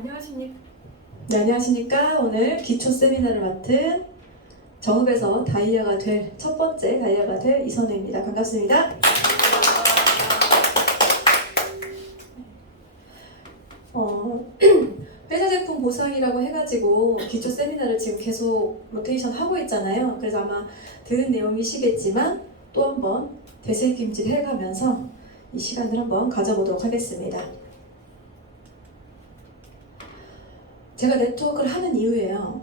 안녕하십니까. 네, 안녕하십니까. 오늘 기초 세미나를 맡은 정읍에서 다이아가 될 첫 번째 다이아가 될 이선혜입니다. 반갑습니다. 회사 제품 보상이라고 해가지고 기초 세미나를 지금 계속 로테이션 하고 있잖아요. 그래서 아마 들은 내용이시겠지만 또 한번 되새김질 해가면서 이 시간을 한번 가져보도록 하겠습니다. 제가 네트워크를 하는 이유예요.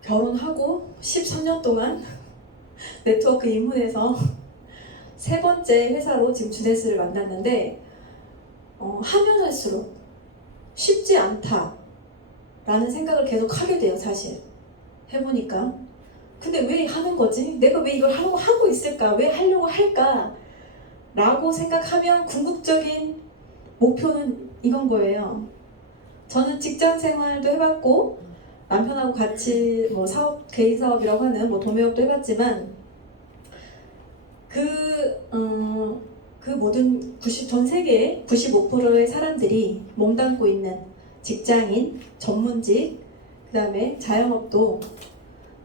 결혼하고 13년 동안 네트워크 입문해서 세 번째 회사로 지금 주데스를 만났는데 하면 할수록 쉽지 않다 라는 생각을 계속 하게 돼요. 사실 해보니까. 근데 왜 하는 거지? 내가 왜 이걸 하고 있을까? 왜 하려고 할까? 라고 생각하면 궁극적인 목표는 이건 거예요. 저는 직장 생활도 해봤고 남편하고 같이 사업, 개인 사업이라고 하는 도매업도 해봤지만 그 모든 전 세계의 95%의 사람들이 몸담고 있는 직장인, 전문직, 그 다음에 자영업도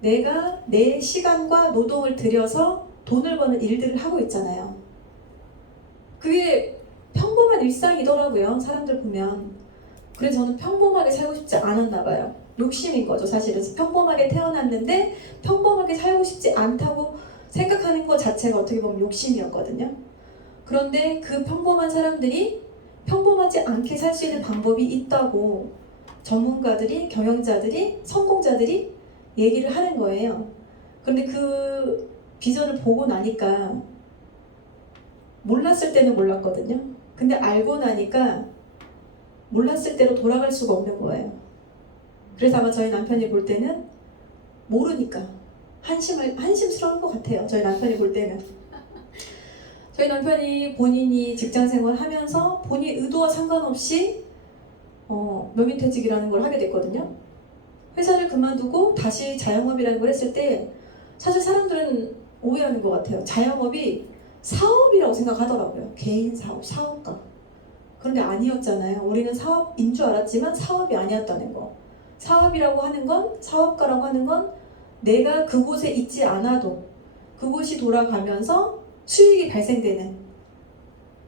내가 내 시간과 노동을 들여서 돈을 버는 일들을 하고 있잖아요. 그게 평범한 일상이더라고요. 사람들 보면. 그래서 저는 평범하게 살고 싶지 않았나 봐요. 욕심인 거죠. 사실은 평범하게 태어났는데 평범하게 살고 싶지 않다고 생각하는 것 자체가 어떻게 보면 욕심이었거든요. 그런데 그 평범한 사람들이 평범하지 않게 살 수 있는 방법이 있다고 전문가들이, 경영자들이, 성공자들이 얘기를 하는 거예요. 그런데 그 비전을 보고 나니까 몰랐을 때는 몰랐거든요. 근데 알고 나니까 몰랐을 때로 돌아갈 수가 없는 거예요. 그래서 아마 저희 남편이 볼 때는 모르니까 한심스러운 것 같아요. 저희 남편이 볼 때는. 저희 남편이 본인이 직장생활 하면서 본인 의도와 상관없이 명예퇴직이라는 걸 하게 됐거든요. 회사를 그만두고 다시 자영업이라는 걸 했을 때 사실 사람들은 오해하는 것 같아요. 자영업이 사업이라고 생각하더라고요. 개인 사업, 사업가. 그런데 아니었잖아요. 우리는 사업인 줄 알았지만 사업이 아니었다는 거. 사업이라고 하는 건, 사업가라고 하는 건 내가 그곳에 있지 않아도 그곳이 돌아가면서 수익이 발생되는,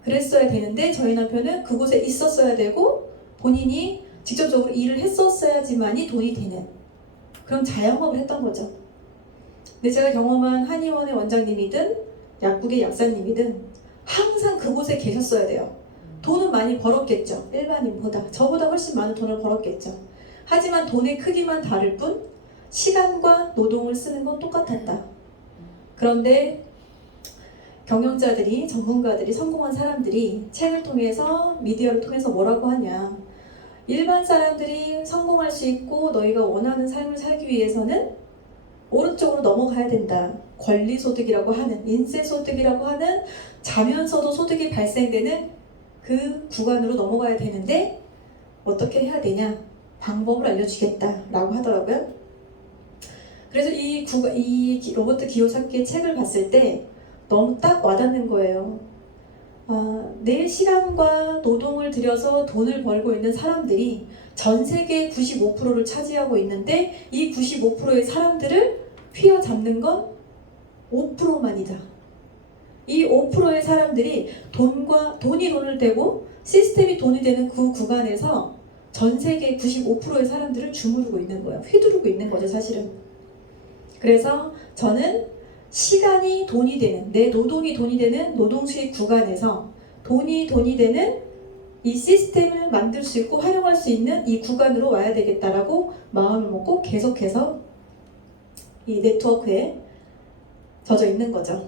그랬어야 되는데 저희 남편은 그곳에 있었어야 되고 본인이 직접적으로 일을 했었어야지만이 돈이 되는 그런 자영업을 했던 거죠. 근데 제가 경험한 한의원의 원장님이든 약국의 약사님이든 항상 그곳에 계셨어야 돼요. 돈은 많이 벌었겠죠. 일반인보다. 저보다 훨씬 많은 돈을 벌었겠죠. 하지만 돈의 크기만 다를 뿐 시간과 노동을 쓰는 건 똑같았다. 그런데 경영자들이, 전문가들이, 성공한 사람들이 책을 통해서, 미디어를 통해서 뭐라고 하냐. 일반 사람들이 성공할 수 있고 너희가 원하는 삶을 살기 위해서는 오른쪽으로 넘어가야 된다. 권리소득이라고 하는, 인세소득이라고 하는 자면서도 소득이 발생되는 그 구간으로 넘어가야 되는데 어떻게 해야 되냐? 방법을 알려주겠다 라고 하더라고요. 그래서 이 로버트 기요사키의 책을 봤을 때 너무 딱 와닿는 거예요. 내 시간과 노동을 들여서 돈을 벌고 있는 사람들이 전 세계 95%를 차지하고 있는데 이 95%의 사람들을 휘어잡는 건 5%만이다. 이 5%의 사람들이 돈이 돈을 되고 시스템이 돈이 되는 그 구간에서 전 세계 95%의 사람들을 주무르고 있는 거예요. 휘두르고 있는 거죠, 사실은. 그래서 저는 시간이 돈이 되는, 내 노동이 돈이 되는 노동 수익 구간에서 돈이 되는 이 시스템을 만들 수 있고 활용할 수 있는 이 구간으로 와야 되겠다라고 마음을 먹고 계속해서 이 네트워크에 젖어 있는 거죠.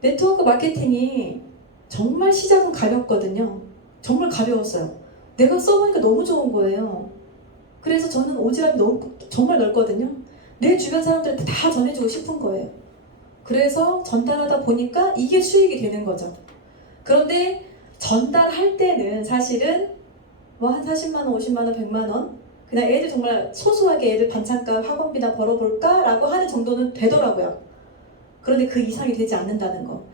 네트워크 마케팅이 정말 시작은 가볍거든요. 정말 가벼웠어요. 내가 써보니까 너무 좋은 거예요. 그래서 저는 오지랖이 정말 넓거든요. 내 주변 사람들한테 다 전해주고 싶은 거예요. 그래서 전달하다 보니까 이게 수익이 되는 거죠. 그런데 전달할 때는 사실은 한 40만원, 50만원, 100만원 그냥 애들 정말 소소하게 애들 반찬값 학원비나 벌어볼까? 라고 하는 정도는 되더라고요. 그런데 그 이상이 되지 않는다는 거.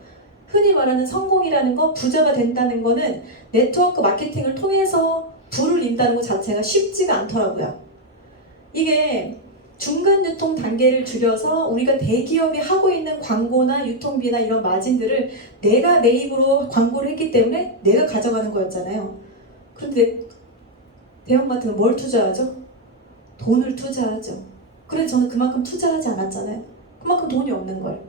흔히 말하는 성공이라는 거, 부자가 된다는 거는 네트워크 마케팅을 통해서 부를 인다는 것 자체가 쉽지가 않더라고요. 이게 중간 유통 단계를 줄여서 우리가 대기업이 하고 있는 광고나 유통비나 이런 마진들을 내가 내 입으로 광고를 했기 때문에 내가 가져가는 거였잖아요. 그런데 대형마트는 뭘 투자하죠? 돈을 투자하죠. 그래서 저는 그만큼 투자하지 않았잖아요. 그만큼 돈이 없는 걸.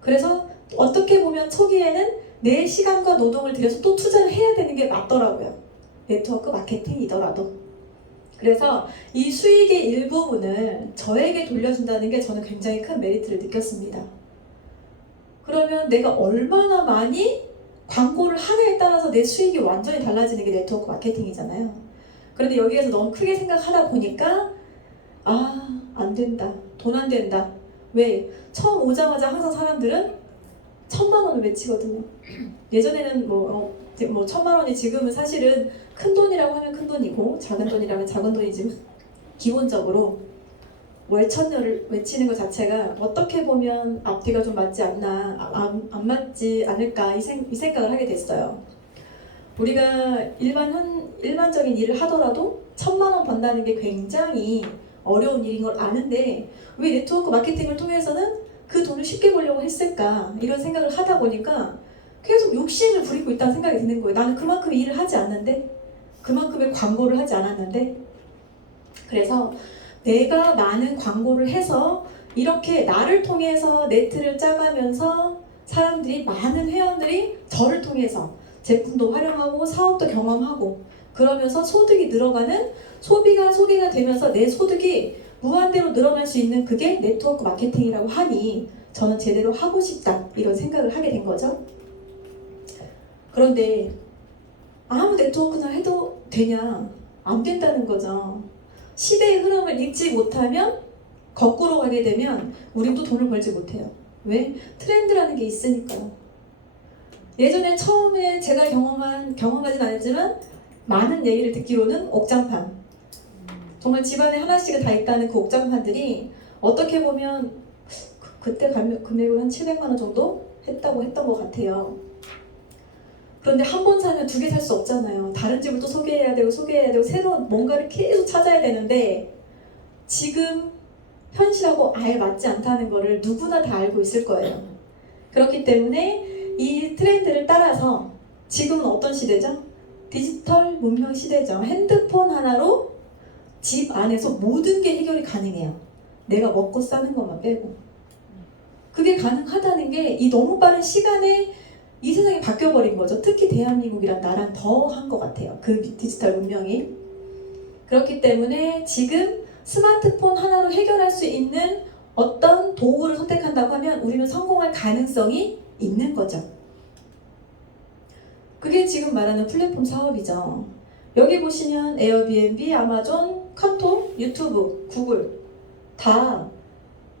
그래서 어떻게 보면 초기에는 내 시간과 노동을 들여서 또 투자를 해야 되는 게 맞더라고요. 네트워크 마케팅이더라도. 그래서 이 수익의 일부분을 저에게 돌려준다는 게 저는 굉장히 큰 메리트를 느꼈습니다. 그러면 내가 얼마나 많이 광고를 하느냐에 따라서 내 수익이 완전히 달라지는 게 네트워크 마케팅이잖아요. 그런데 여기에서 너무 크게 생각하다 보니까 안 된다. 돈 안 된다. 왜? 처음 오자마자 항상 사람들은 1,000만 원을 외치거든요. 예전에는 뭐 1,000만 원이 지금은 사실은 큰 돈이라고 하면 큰 돈이고 작은 돈이라면 작은 돈이지만 기본적으로 월천녀를 외치는 것 자체가 어떻게 보면 앞뒤가 좀 맞지 않나, 안 맞지 않을까 이 생각을 하게 됐어요. 우리가 일반적인 일을 하더라도 1,000만 원 번다는 게 굉장히 어려운 일인 걸 아는데 왜 네트워크 마케팅을 통해서는 그 돈을 쉽게 벌려고 했을까 이런 생각을 하다 보니까 계속 욕심을 부리고 있다는 생각이 드는 거예요. 나는 그만큼 일을 하지 않는데, 그만큼의 광고를 하지 않았는데. 그래서 내가 많은 광고를 해서 이렇게 나를 통해서 네트를 짜가면서 사람들이, 많은 회원들이 저를 통해서 제품도 활용하고 사업도 경험하고 그러면서 소득이 늘어가는, 소비가 되면서 내 소득이 무한대로 늘어날 수 있는 그게 네트워크 마케팅이라고 하니 저는 제대로 하고 싶다 이런 생각을 하게 된 거죠. 그런데 아무 네트워크나 해도 되냐? 안 된다는 거죠. 시대의 흐름을 읽지 못하면, 거꾸로 가게 되면 우리도 돈을 벌지 못해요. 왜? 트렌드라는 게 있으니까요. 예전에 처음에 제가 경험하진 않았지만 많은 얘기를 듣기로는 옥장판, 정말 집안에 하나씩은 다 있다는 그 옥장판들이 어떻게 보면 그때 금액을 한 700만 원 정도 했던 것 같아요. 그런데 한 번 사면 2개 살 수 없잖아요. 다른 집을 또 소개해야 되고 새로운 뭔가를 계속 찾아야 되는데 지금 현실하고 아예 맞지 않다는 거를 누구나 다 알고 있을 거예요. 그렇기 때문에 이 트렌드를 따라서 지금은 어떤 시대죠? 디지털 문명 시대죠. 핸드폰 하나로 집 안에서 모든 게 해결이 가능해요. 내가 먹고 사는 것만 빼고. 그게 가능하다는 게 이 너무 빠른 시간에 이 세상이 바뀌어버린 거죠. 특히 대한민국이란 나라는 더 한 것 같아요. 그 디지털 문명이. 그렇기 때문에 지금 스마트폰 하나로 해결할 수 있는 어떤 도구를 선택한다고 하면 우리는 성공할 가능성이 있는 거죠. 그게 지금 말하는 플랫폼 사업이죠. 여기 보시면 에어비앤비, 아마존, 카톡, 유튜브, 구글 다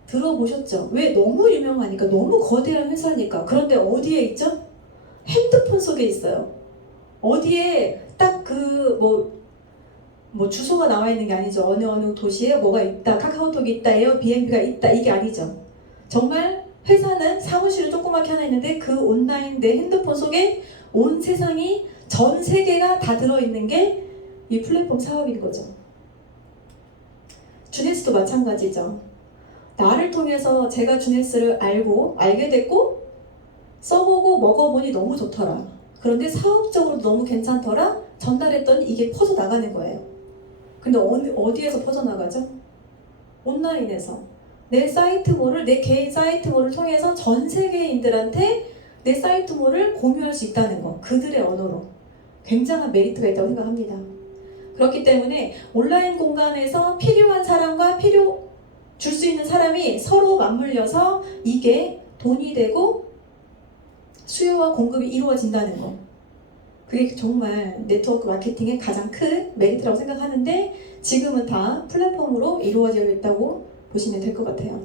들어보셨죠? 왜? 너무 유명하니까, 너무 거대한 회사니까. 그런데 어디에 있죠? 핸드폰 속에 있어요. 어디에 딱 주소가 나와 있는 게 아니죠. 어느 도시에 뭐가 있다, 카카오톡이 있다, 에어비앤비가 있다, 이게 아니죠. 정말 회사는 사무실을 조그맣게 하나 있는데 그 온라인 내 핸드폰 속에 온 세상이, 전 세계가 다 들어있는 게 이 플랫폼 사업인 거죠. 주네스도 마찬가지죠. 나를 통해서 제가 주네스를 알게 됐고 써보고 먹어보니 너무 좋더라. 그런데 사업적으로 너무 괜찮더라. 전달했더니 이게 퍼져나가는 거예요. 근데 어디에서 퍼져나가죠? 온라인에서. 내 사이트몰을, 내 개인 사이트몰을 통해서 전 세계인들한테 내 사이트몰을 공유할 수 있다는 거. 그들의 언어로. 굉장한 메리트가 있다고 생각합니다. 그렇기 때문에 온라인 공간에서 필요한 사람과 줄 수 있는 사람이 서로 맞물려서 이게 돈이 되고 수요와 공급이 이루어진다는 거. 그게 정말 네트워크 마케팅의 가장 큰 메리트라고 생각하는데 지금은 다 플랫폼으로 이루어져 있다고 보시면 될 것 같아요.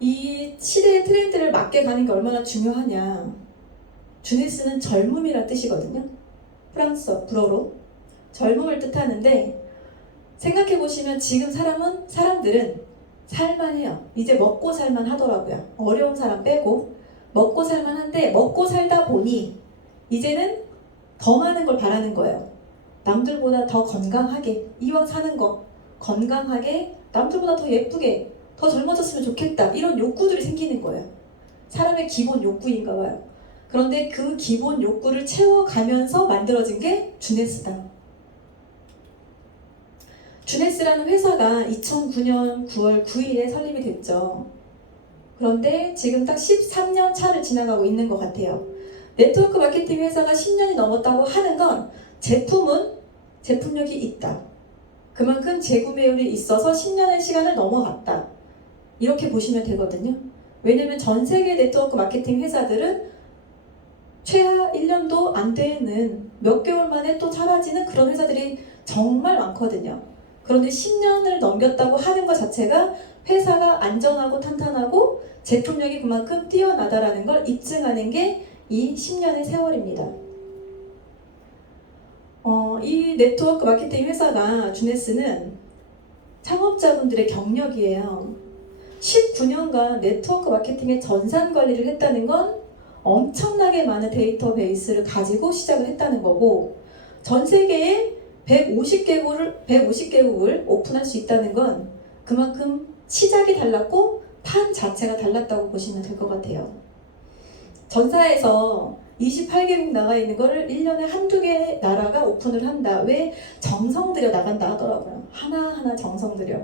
이 시대의 트렌드를 맞게 가는 게 얼마나 중요하냐. 주네스는 젊음이란 뜻이거든요. 프랑스어, 불어로 젊음을 뜻하는데 생각해보시면 지금 사람들은 살만해요. 이제 먹고 살만 하더라고요. 어려운 사람 빼고. 먹고 살만한데 먹고 살다 보니 이제는 더 많은 걸 바라는 거예요. 남들보다 더 건강하게 이왕 사는 거 건강하게 남들보다 더 예쁘게 더 젊어졌으면 좋겠다 이런 욕구들이 생기는 거예요. 사람의 기본 욕구인가 봐요. 그런데 그 기본 욕구를 채워가면서 만들어진 게 주네스다. 주네스라는 회사가 2009년 9월 9일에 설립이 됐죠. 그런데 지금 딱 13년 차를 지나가고 있는 것 같아요. 네트워크 마케팅 회사가 10년이 넘었다고 하는 건 제품력이 있다. 그만큼 재구매율이 있어서 10년의 시간을 넘어갔다. 이렇게 보시면 되거든요. 왜냐면 전 세계 네트워크 마케팅 회사들은 최하 1년도 안 되는 몇 개월 만에 또 사라지는 그런 회사들이 정말 많거든요. 그런데 10년을 넘겼다고 하는 것 자체가 회사가 안전하고 탄탄하고 제품력이 그만큼 뛰어나다라는 걸 입증하는 게 이 10년의 세월입니다. 이 네트워크 마케팅 회사가 주네스는 창업자분들의 경력이에요. 19년간 네트워크 마케팅의 전산 관리를 했다는 건 엄청나게 많은 데이터베이스를 가지고 시작을 했다는 거고 전 세계에 150개국을 오픈할 수 있다는 건 그만큼 시작이 달랐고 판 자체가 달랐다고 보시면 될 것 같아요. 전사에서 28개국 나가 있는 거를 1년에 한두 개 나라가 오픈을 한다. 왜? 정성 들여 나간다 하더라고요. 하나하나 정성 들여.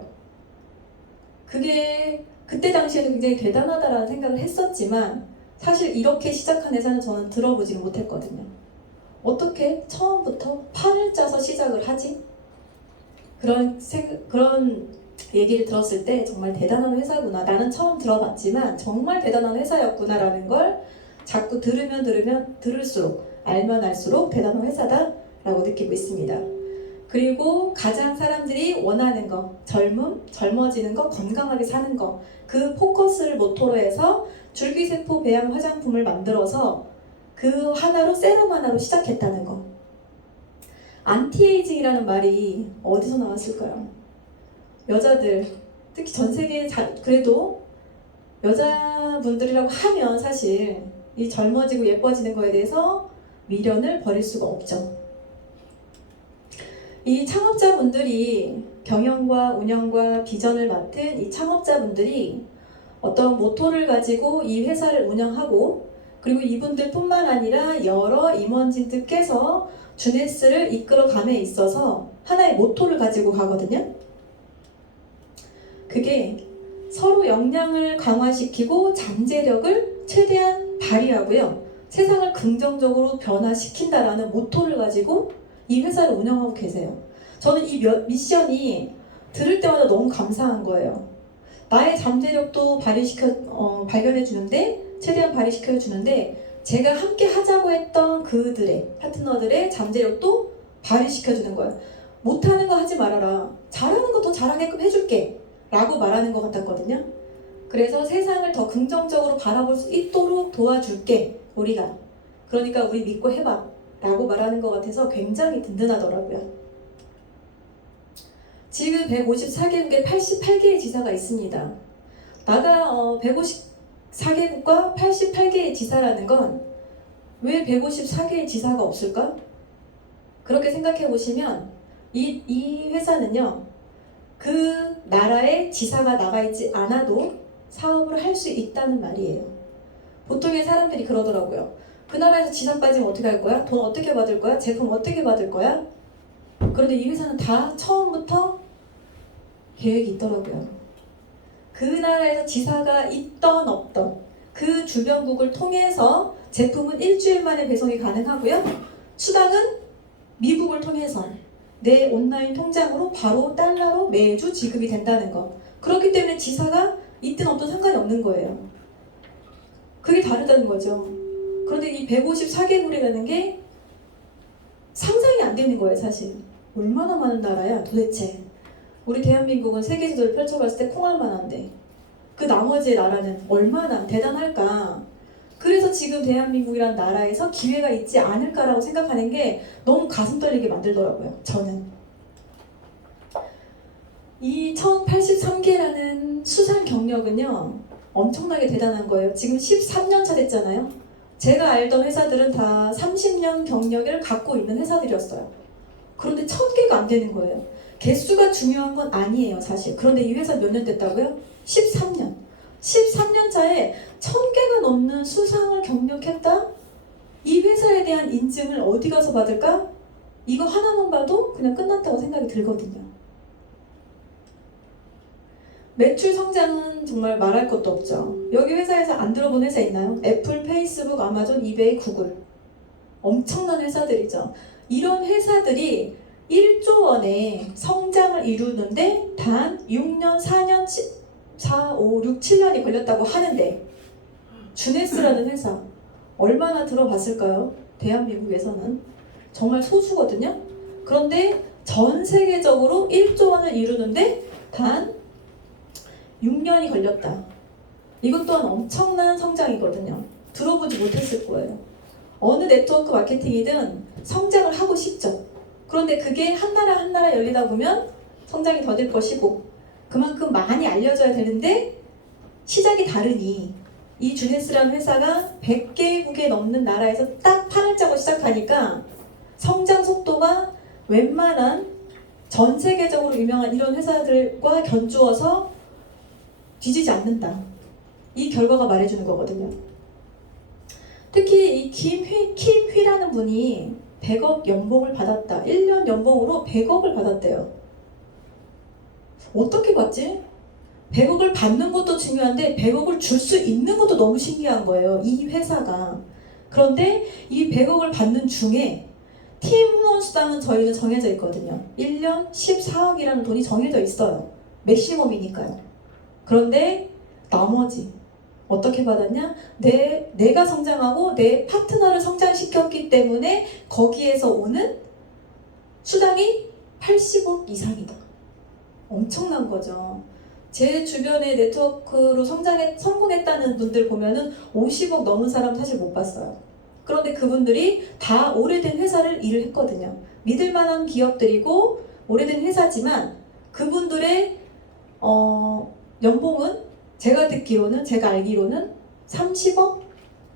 그게 그때 당시에는 굉장히 대단하다라는 생각을 했었지만 사실 이렇게 시작한 회사는 저는 들어보지 못했거든요. 어떻게 처음부터 판을 짜서 시작을 하지? 그런 얘기를 들었을 때 정말 대단한 회사구나. 나는 처음 들어봤지만 정말 대단한 회사였구나라는 걸 자꾸 들을수록 알면 알수록 대단한 회사다라고 느끼고 있습니다. 그리고 가장 사람들이 원하는 거, 젊어지는 거, 건강하게 사는 거, 그 포커스를 모토로 해서 줄기세포 배양 화장품을 만들어서 그 하나로 세럼 하나로 시작했다는 거. 안티에이징이라는 말이 어디서 나왔을까요? 여자들, 특히 전 세계에 그래도 여자분들이라고 하면 사실 이 젊어지고 예뻐지는 거에 대해서 미련을 버릴 수가 없죠. 이 창업자분들이 경영과 운영과 비전을 맡은 이 창업자분들이 어떤 모토를 가지고 이 회사를 운영하고 그리고 이분들뿐만 아니라 여러 임원진들께서 주네스를 이끌어감에 있어서 하나의 모토를 가지고 가거든요. 그게 서로 역량을 강화시키고 잠재력을 최대한 발휘하고요. 세상을 긍정적으로 변화시킨다라는 모토를 가지고 이 회사를 운영하고 계세요. 저는 이 미션이 들을 때마다 너무 감사한 거예요. 나의 잠재력도 발견해 주는데 최대한 발휘시켜 주는데 제가 함께 하자고 했던 그들의 파트너들의 잠재력도 발휘시켜 주는 거예요. 못하는 거 하지 말아라. 잘하는 거 더 잘하게끔 해줄게 라고 말하는 것 같았거든요. 그래서 세상을 더 긍정적으로 바라볼 수 있도록 도와줄게 우리가. 그러니까 우리 믿고 해봐 라고 말하는 것 같아서 굉장히 든든하더라고요. 지금 154개국에 88개의 지사가 있습니다. 나가 154개국과 88개의 지사라는 건 왜 154개의 지사가 없을까? 그렇게 생각해 보시면 이 회사는요. 그 나라에 지사가 나가 있지 않아도 사업을 할 수 있다는 말이에요. 보통의 사람들이 그러더라고요. 그 나라에서 지사 빠지면 어떻게 할 거야? 돈 어떻게 받을 거야? 제품 어떻게 받을 거야? 그런데 이 회사는 다 처음부터 계획이 있더라고요. 그 나라에서 지사가 있던 없던 그 주변국을 통해서 제품은 일주일 만에 배송이 가능하고요. 수당은 미국을 통해서 내 온라인 통장으로 바로 달러로 매주 지급이 된다는 거. 그렇기 때문에 지사가 있든 없든 상관이 없는 거예요. 그게 다르다는 거죠. 그런데 이 154개국이라는 게 상상이 안 되는 거예요, 사실. 얼마나 많은 나라야, 도대체. 우리 대한민국은 세계 지도를 펼쳐봤을 때 콩알만한데 그 나머지 나라는 얼마나 대단할까. 그래서 지금 대한민국이란 나라에서 기회가 있지 않을까라고 생각하는 게 너무 가슴 떨리게 만들더라고요. 저는. 이 1083개라는 수상 경력은요. 엄청나게 대단한 거예요. 지금 13년 차 됐잖아요. 제가 알던 회사들은 다 30년 경력을 갖고 있는 회사들이었어요. 그런데 1000개가 안 되는 거예요. 개수가 중요한 건 아니에요, 사실. 그런데 이 회사 몇 년 됐다고요? 13년. 13년 차에 1000개가 넘는 수상을 경력했다? 이 회사에 대한 인증을 어디 가서 받을까? 이거 하나만 봐도 그냥 끝났다고 생각이 들거든요. 매출 성장은 정말 말할 것도 없죠. 여기 회사에서 안 들어본 회사 있나요? 애플, 페이스북, 아마존, 이베이, 구글. 엄청난 회사들이죠. 이런 회사들이 1조 원의 성장을 이루는데 단 6년, 4년, 4, 5, 6, 7년이 걸렸다고 하는데 주네스라는 회사 얼마나 들어봤을까요? 대한민국에서는 정말 소수거든요. 그런데 전 세계적으로 1조 원을 이루는데 단 6년이 걸렸다. 이것 또한 엄청난 성장이거든요. 들어보지 못했을 거예요. 어느 네트워크 마케팅이든 성장을 하고 싶죠. 그런데 그게 한 나라 한 나라 열리다 보면 성장이 더딜 것이고 그만큼 많이 알려져야 되는데 시작이 다르니 이 주네스라는 회사가 100개국에 넘는 나라에서 딱 판을 짜고 시작하니까 성장 속도가 웬만한 전 세계적으로 유명한 이런 회사들과 견주어서 뒤지지 않는다. 이 결과가 말해주는 거거든요. 특히 이 김휘라는 분이 100억 연봉을 받았다. 1년 연봉으로 100억을 받았대요. 어떻게 받지? 100억을 받는 것도 중요한데 100억을 줄 수 있는 것도 너무 신기한 거예요. 이 회사가. 그런데 이 100억을 받는 중에 팀 후원 수당은 저희는 정해져 있거든요. 1년 14억이라는 돈이 정해져 있어요. 맥시멈이니까요. 그런데 나머지 어떻게 받았냐? 내가 성장하고 내 파트너를 성장시켰기 때문에 거기에서 오는 수당이 80억 이상이다. 엄청난 거죠. 제 주변의 네트워크로 성공했다는 분들 보면은 50억 넘은 사람 사실 못 봤어요. 그런데 그분들이 다 오래된 회사를 일을 했거든요. 믿을 만한 기업들이고 오래된 회사지만 그분들의 연봉은 제가 듣기로는 제가 알기로는 30억?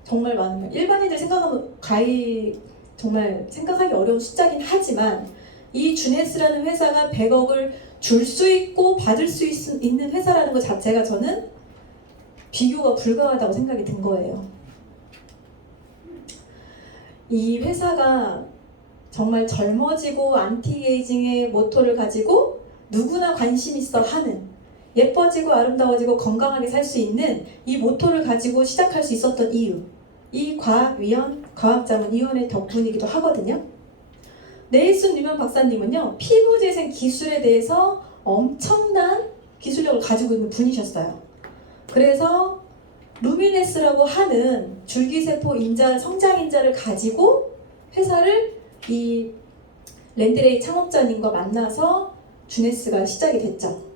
정말 많은 거. 일반인들 생각하면 정말 생각하기 어려운 숫자긴 하지만 이 주네스라는 회사가 100억을 줄 수 있고 받을 수 있는 회사라는 것 자체가 저는 비교가 불가하다고 생각이 든 거예요. 이 회사가 정말 젊어지고 안티에이징의 모토를 가지고 누구나 관심 있어 하는 예뻐지고 아름다워지고 건강하게 살 수 있는 이 모토를 가지고 시작할 수 있었던 이유, 이 과학자문위원회 덕분이기도 하거든요. 네일슨 뉴먼 박사님은요, 피부재생 기술에 대해서 엄청난 기술력을 가지고 있는 분이셨어요. 그래서 루미네스라고 하는 줄기세포 성장인자를 가지고 회사를 이 랜드레이 창업자님과 만나서 주네스가 시작이 됐죠.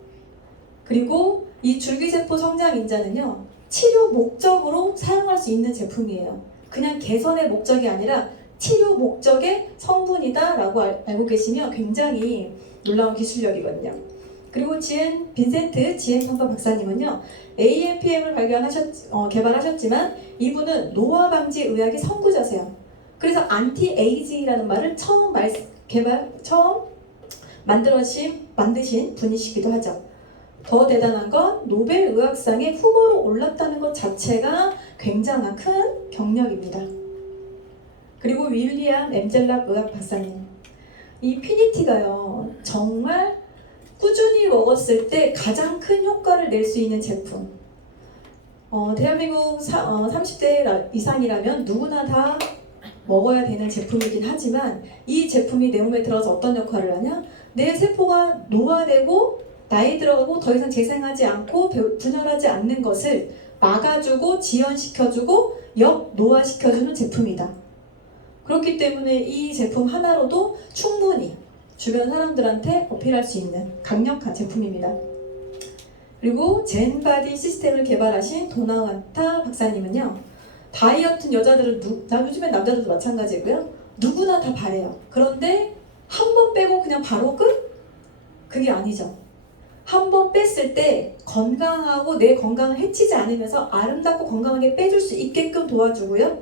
그리고 이 줄기세포 성장인자는요, 치료 목적으로 사용할 수 있는 제품이에요. 그냥 개선의 목적이 아니라 치료 목적의 성분이다 라고 알고 계시면 굉장히 놀라운 기술력이거든요. 그리고 빈센트 지엔 컴퍼 박사님은요, AMPM을 개발하셨지만 이분은 노화 방지 의학의 선구자세요. 그래서 안티에이징이라는 말을 처음 만드신 분이시기도 하죠. 더 대단한 건 노벨 의학상의 후보로 올랐다는 것 자체가 굉장한 큰 경력입니다. 그리고 윌리엄 엠젤락 의학 박사님, 이 피니티가요 정말 꾸준히 먹었을 때 가장 큰 효과를 낼 수 있는 제품. 대한민국 30대 이상이라면 누구나 다 먹어야 되는 제품이긴 하지만 이 제품이 내 몸에 들어서 어떤 역할을 하냐? 내 세포가 노화되고 나이 들어가고 더 이상 재생하지 않고 분열하지 않는 것을 막아주고 지연시켜주고 역노화시켜주는 제품이다. 그렇기 때문에 이 제품 하나로도 충분히 주변 사람들한테 어필할 수 있는 강력한 제품입니다. 그리고 젠바디 시스템을 개발하신 도나완타 박사님은요, 다이어트 여자들은 요즘엔 남자들도 마찬가지고요, 누구나 다 바래요. 그런데 한 번 빼고 그냥 바로 끝? 그게 아니죠. 한 번 뺐을 때 건강하고 내 건강을 해치지 않으면서 아름답고 건강하게 빼줄 수 있게끔 도와주고요.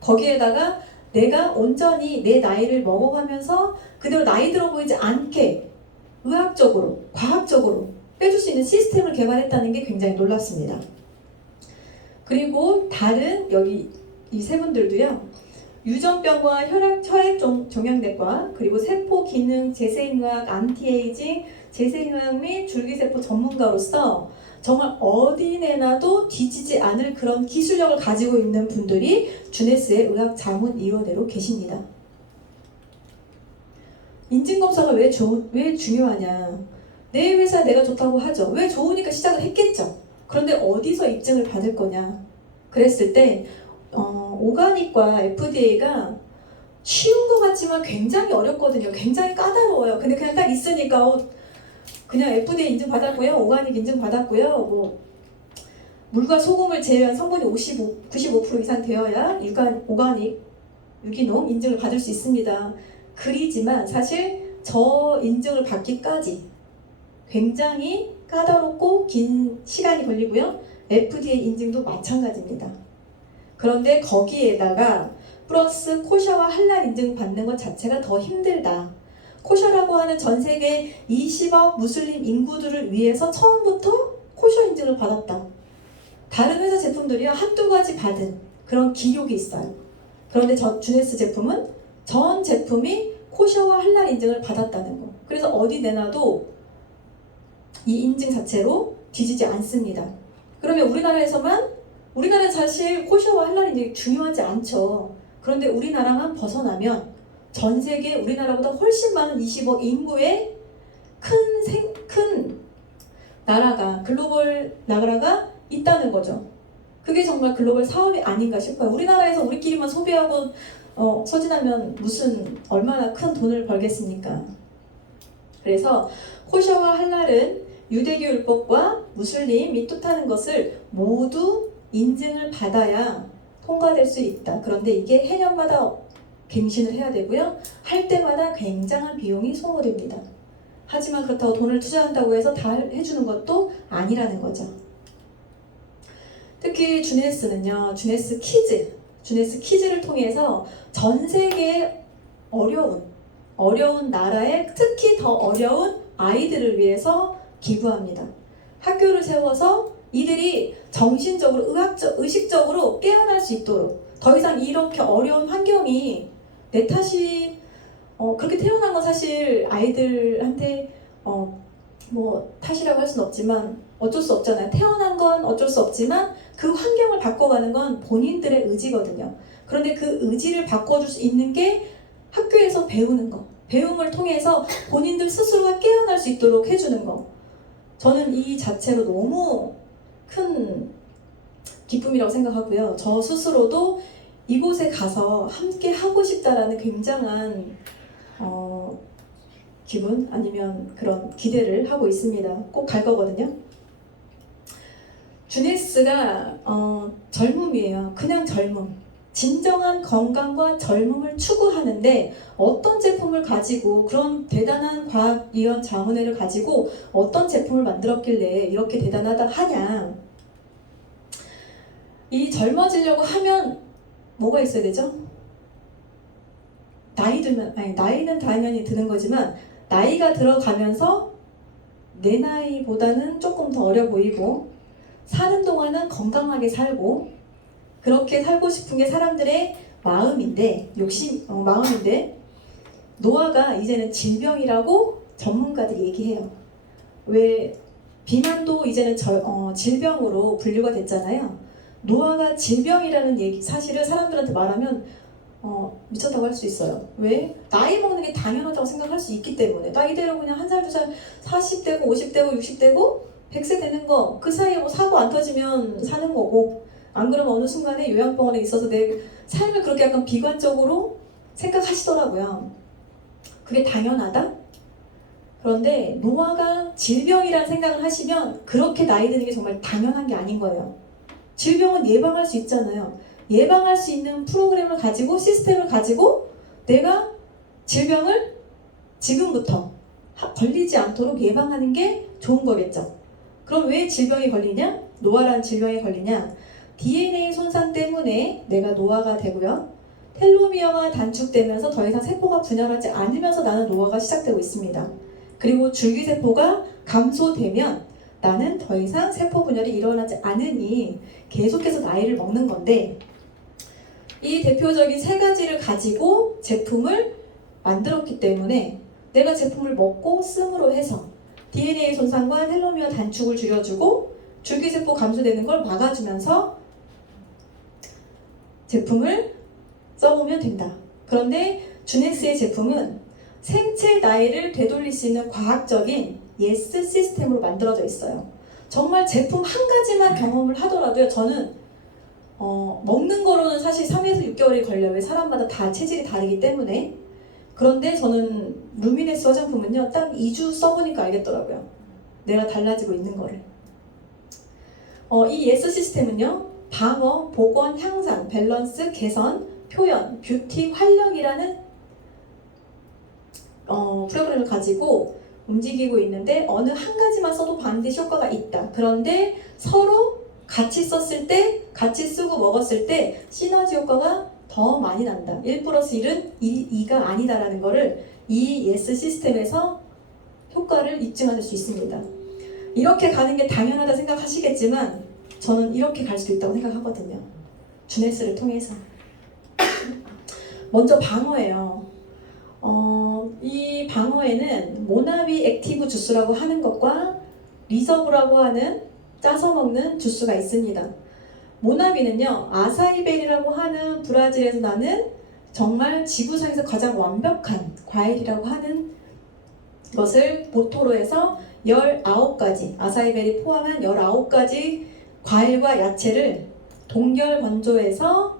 거기에다가 내가 온전히 내 나이를 먹어가면서 그대로 나이 들어 보이지 않게 의학적으로, 과학적으로 빼줄 수 있는 시스템을 개발했다는 게 굉장히 놀랍습니다. 그리고 다른 여기 이 세 분들도요. 유전병과 혈액종양내과, 그리고 세포기능, 재생의학, 안티에이징, 재생의학 및 줄기세포 전문가로서 정말 어디 내놔도 뒤지지 않을 그런 기술력을 가지고 있는 분들이 주네스의 의학자문위원회로 계십니다. 인증검사가 왜 중요하냐? 내 회사 내가 좋다고 하죠. 왜 좋으니까 시작을 했겠죠. 그런데 어디서 입증을 받을 거냐? 그랬을 때 오가닉과 FDA가 쉬운 것 같지만 굉장히 어렵거든요. 굉장히 까다로워요. 근데 그냥 딱 있으니까 그냥 FDA 인증 받았고요. 오가닉 인증 받았고요. 뭐 물과 소금을 제외한 성분이 95% 이상 되어야 오가닉 유기농 인증을 받을 수 있습니다. 그리지만 사실 저 인증을 받기까지 굉장히 까다롭고 긴 시간이 걸리고요. FDA 인증도 마찬가지입니다. 그런데 거기에다가 플러스 코샤와 할랄 인증 받는 것 자체가 더 힘들다. 코샤라고 하는 전 세계 20억 무슬림 인구들을 위해서 처음부터 코샤 인증을 받았다. 다른 회사 제품들이요, 한두 가지 받은 그런 기록이 있어요. 그런데 주네스 제품은 전 제품이 코샤와 할랄 인증을 받았다는 거. 그래서 어디 내놔도 이 인증 자체로 뒤지지 않습니다. 그러면 우리나라는 사실 코샤와 할랄 인증이 중요하지 않죠. 그런데 우리나라만 벗어나면 전 세계 우리나라보다 훨씬 많은 20억 인구의 큰 나라가, 글로벌 나라가 있다는 거죠. 그게 정말 글로벌 사업이 아닌가 싶어요. 우리나라에서 우리끼리만 소비하고 소진하면 무슨 얼마나 큰 돈을 벌겠습니까? 그래서 코샤와 할랄은 유대교 율법과 무슬림이 뜻하는 것을 모두 인증을 받아야 통과될 수 있다. 그런데 이게 해년마다 갱신을 해야 되고요. 할 때마다 굉장한 비용이 소모됩니다. 하지만 그렇다고 돈을 투자한다고 해서 다 해주는 것도 아니라는 거죠. 특히 주네스는요. 주네스 키즈를 통해서 전 세계의 어려운 나라에 특히 더 어려운 아이들을 위해서 기부합니다. 학교를 세워서 이들이 정신적으로, 의식적으로 깨어날 수 있도록, 더 이상 이렇게 어려운 환경이 내 탓이 그렇게 태어난 건 사실 아이들한테 뭐 탓이라고 할 수는 없지만 어쩔 수 없잖아요. 태어난 건 어쩔 수 없지만 그 환경을 바꿔가는 건 본인들의 의지거든요. 그런데 그 의지를 바꿔줄 수 있는 게 학교에서 배우는 거, 배움을 통해서 본인들 스스로가 깨어날 수 있도록 해주는 거. 저는 이 자체로 너무 큰 기쁨이라고 생각하고요. 저 스스로도 이곳에 가서 함께 하고 싶다라는 굉장한 기분 아니면 그런 기대를 하고 있습니다. 꼭 갈 거거든요. 주네스가 젊음이에요. 그냥 젊음. 진정한 건강과 젊음을 추구하는데 어떤 제품을 가지고, 그런 대단한 과학위원 자문회를 가지고 어떤 제품을 만들었길래 이렇게 대단하다 하냐. 이 젊어지려고 하면 뭐가 있어야 되죠? 나이는 당연히 드는 거지만 나이가 들어가면서 내 나이보다는 조금 더 어려 보이고 사는 동안은 건강하게 살고, 그렇게 살고 싶은 게 사람들의 마음인데, 마음인데 노화가 이제는 질병이라고 전문가들이 얘기해요. 왜 비만도 이제는 질병으로 분류가 됐잖아요. 노화가 질병이라는 사실을 사람들한테 말하면 미쳤다고 할 수 있어요. 왜? 나이 먹는 게 당연하다고 생각할 수 있기 때문에. 나이대로 그냥 한 살, 두 살, 40대고 50대고 60대고 100세 되는 거, 그 사이에 뭐 사고 안 터지면 사는 거고, 안 그러면 어느 순간에 요양병원에 있어서 내 삶을 그렇게 약간 비관적으로 생각하시더라고요. 그게 당연하다? 그런데 노화가 질병이라는 생각을 하시면 그렇게 나이 드는 게 정말 당연한 게 아닌 거예요. 질병은 예방할 수 있잖아요. 예방할 수 있는 프로그램을 가지고, 시스템을 가지고 내가 질병을 지금부터 걸리지 않도록 예방하는 게 좋은 거겠죠. 그럼 왜 질병이 걸리냐? 노화라는 질병이 걸리냐? DNA 손상 때문에 내가 노화가 되고요. 텔로미어가 단축되면서 더 이상 세포가 분열하지 않으면서 나는 노화가 시작되고 있습니다. 그리고 줄기세포가 감소되면 나는 더 이상 세포 분열이 일어나지 않으니 계속해서 나이를 먹는 건데, 이 대표적인 세 가지를 가지고 제품을 만들었기 때문에 내가 제품을 먹고 씀으로 해서 DNA 손상과 텔로미어 단축을 줄여주고 줄기세포 감소되는 걸 막아주면서 제품을 써보면 된다. 그런데 주네스의 제품은 생체 나이를 되돌릴 수 있는 과학적인 예스 시스템으로 만들어져 있어요. 정말 제품 한 가지만 경험을 하더라도요, 저는 먹는 거로는 사실 3에서 6개월이 걸려요. 왜 사람마다 다 체질이 다르기 때문에. 그런데 저는 루미네스 화장품은요, 딱 2주 써보니까 알겠더라고요. 내가 달라지고 있는 거를. 이 예스 시스템은요, 방어, 복원, 향상, 밸런스, 개선, 표현, 뷰티, 활력이라는 프로그램을 가지고 움직이고 있는데, 어느 한 가지만 써도 반드시 효과가 있다. 그런데 서로 같이 썼을 때, 같이 쓰고 먹었을 때 시너지 효과가 더 많이 난다. 1 플러스 1은 2가 아니다라는 거를 이 예스 시스템에서 효과를 입증할 수 있습니다. 이렇게 가는 게 당연하다 생각하시겠지만 저는 이렇게 갈 수도 있다고 생각하거든요. 주네스를 통해서. 먼저 방어예요. 이 방어에는 모나비 액티브 주스라고 하는 것과 리저브라고 하는 짜서 먹는 주스가 있습니다. 모나비는요, 아사이베리라고 하는 브라질에서 나는 정말 지구상에서 가장 완벽한 과일이라고 하는 것을 모토로 해서 19가지, 아사이베리 포함한 19가지 과일과 야채를 동결 건조해서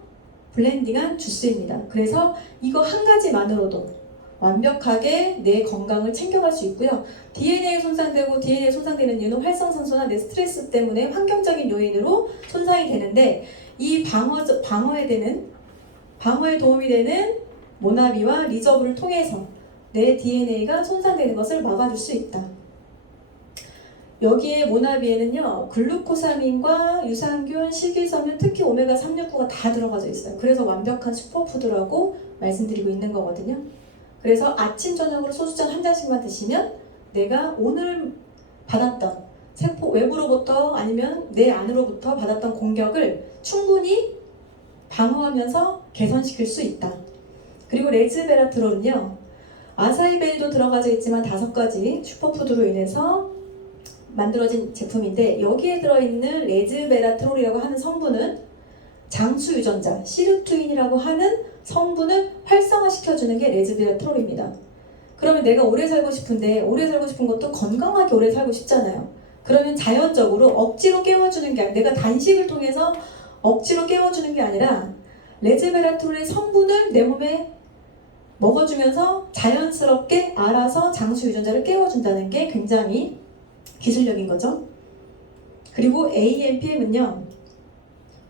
블렌딩한 주스입니다. 그래서 이거 한 가지만으로도 완벽하게 내 건강을 챙겨갈 수 있고요. DNA 손상되고, DNA 손상되는 이유는 활성산소나 내 스트레스 때문에 환경적인 요인으로 손상이 되는데, 이 방어에 도움이 되는 모나비와 리저브를 통해서 내 DNA가 손상되는 것을 막아줄 수 있다. 여기에 모나비에는요, 글루코사민과 유산균, 식이섬유, 특히 오메가 3, 6, 9가 다 들어가져 있어요. 그래서 완벽한 슈퍼푸드라고 말씀드리고 있는 거거든요. 그래서 아침, 저녁으로 소주잔 한 잔씩만 드시면 내가 오늘 받았던 세포 외부로부터 아니면 내 안으로부터 받았던 공격을 충분히 방어하면서 개선시킬 수 있다. 그리고 레즈베라트롤은요, 아사이베리도 들어가져 있지만 5가지 슈퍼푸드로 인해서 만들어진 제품인데, 여기에 들어있는 레즈베라트롤이라고 하는 성분은 장수 유전자 시르투인이라고 하는 성분을 활성화시켜주는 게 레즈베라트롤입니다. 그러면 내가 오래 살고 싶은데, 오래 살고 싶은 것도 건강하게 오래 살고 싶잖아요. 그러면 자연적으로 억지로 깨워주는 게 아니라, 내가 단식을 통해서 억지로 깨워주는 게 아니라 레즈베라트롤의 성분을 내 몸에 먹어주면서 자연스럽게 알아서 장수 유전자를 깨워준다는 게 굉장히 기술력인 거죠. 그리고 AMPM은요,